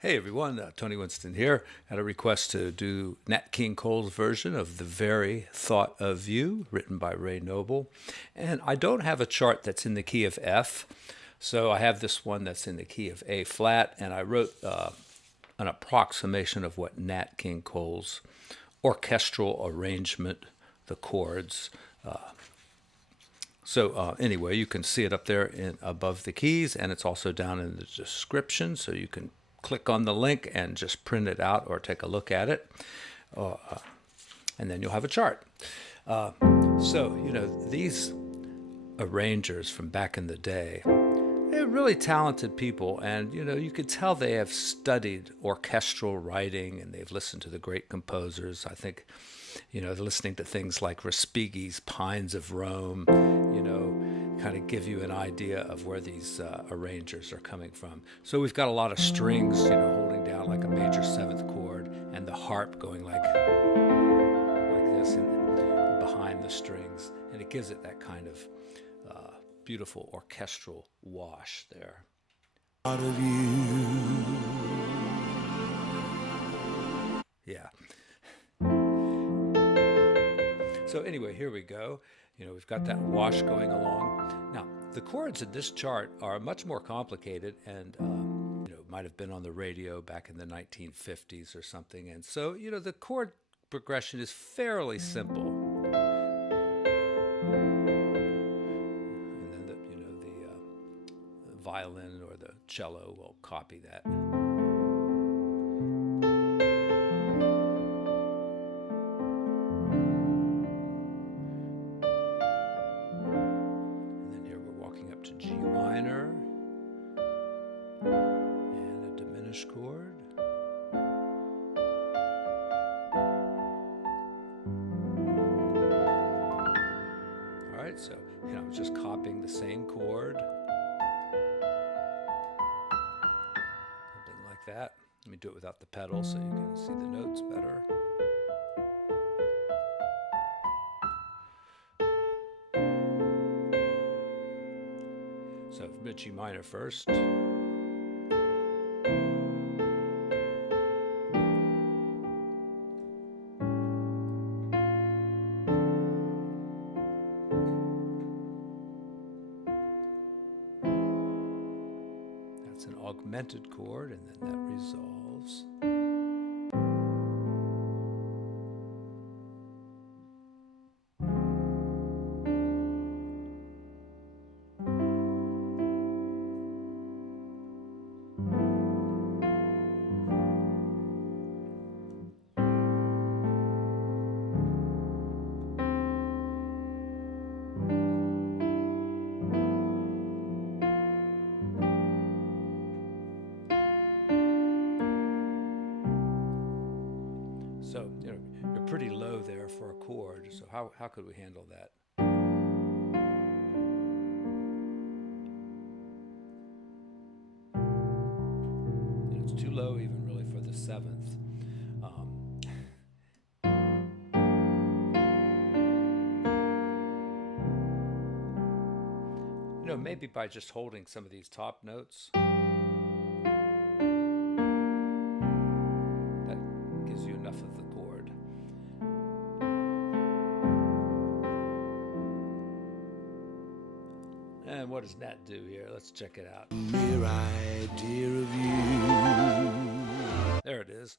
Hey everyone, Tony Winston here. Had a request to do Nat King Cole's version of The Very Thought of You, written by Ray Noble. And I don't have a chart that's in the key of F, so I have this one that's in the key of A flat, and I wrote an approximation of what Nat King Cole's orchestral arrangement, the chords. Anyway, you can see it up there above the keys, and it's also down in the description, so you can click on the link and just print it out or take a look at it, and then you'll have a chart. These arrangers from back in the day, they're really talented people, and you could tell they have studied orchestral writing and they've listened to the great composers. I think they're listening to things like Respighi's Pines of Rome, kind of give you an idea of where these arrangers are coming from. So we've got a lot of strings, holding down like a major seventh chord, and the harp going like this and behind the strings, and it gives it that kind of beautiful orchestral wash there. Out of you. Yeah. So anyway, here we go. We've got that wash going along. Now, the chords in this chart are much more complicated and, might have been on the radio back in the 1950s or something. And so, the chord progression is fairly simple. And then the violin or the cello will copy that. To G minor and a diminished chord. All right, so I'm just copying the same chord, something like that. Let me do it without the pedal so you can see the notes better. So G minor first. That's an augmented chord, and then that resolves. So, you're pretty low there for a chord. So how could we handle that? It's too low even really for the seventh. Maybe by just holding some of these top notes, that gives you enough of the chord. And what does Nat do here? Let's check it out. Mere idea of you. There it is.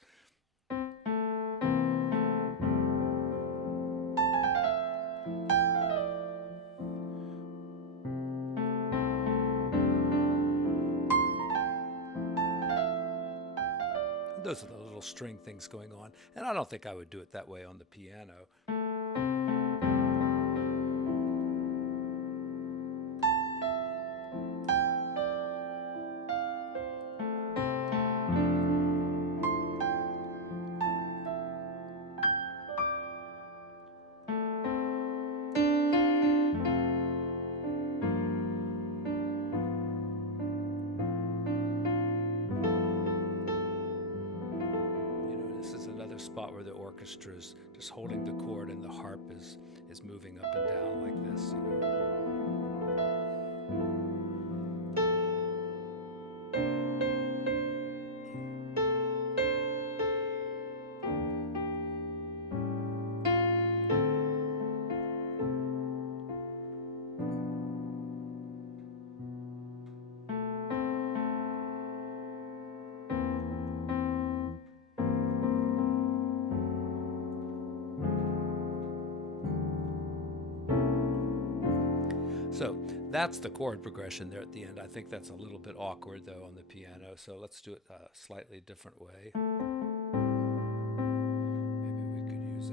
Those are the little string things going on. And I don't think I would do it that way on the piano. Spot where the orchestra is just holding the chord and the harp is moving up and down like this, So that's the chord progression there at the end. I think that's a little bit awkward though on the piano. So let's do it a slightly different way. Maybe we could use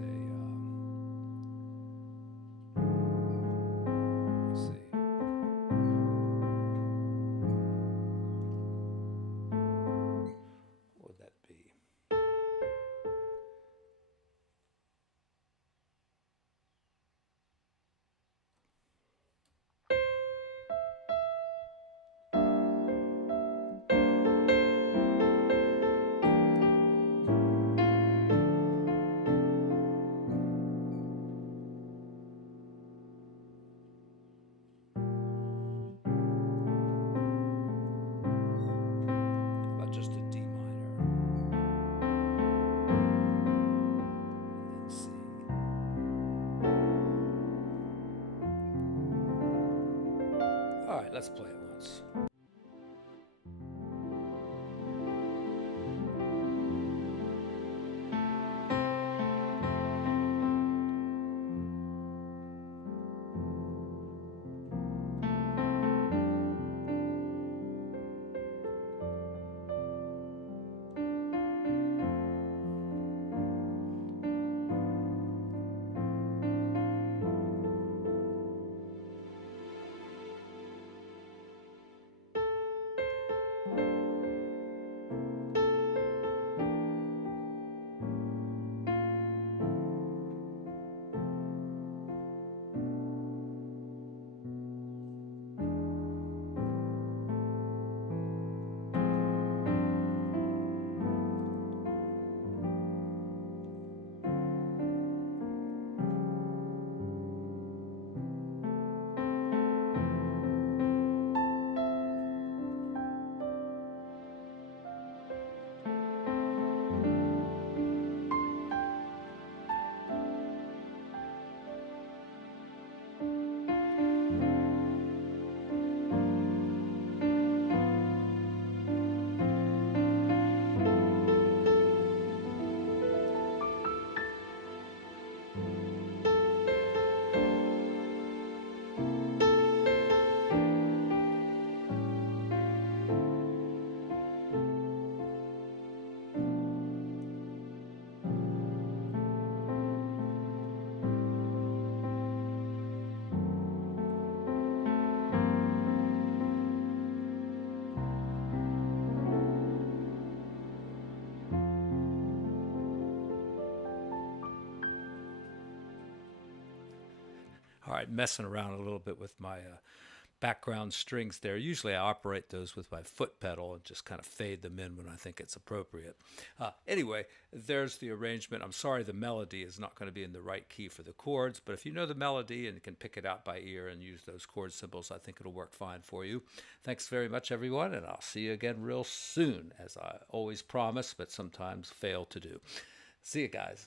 let's see. What would that be? How about just a D minor and then C? All right, let's play it once. All right, messing around a little bit with my background strings there. Usually I operate those with my foot pedal and just kind of fade them in when I think it's appropriate. Anyway, there's the arrangement. I'm sorry the melody is not going to be in the right key for the chords, but if you know the melody and can pick it out by ear and use those chord symbols, I think it'll work fine for you. Thanks very much, everyone, and I'll see you again real soon, as I always promise, but sometimes fail to do. See you guys.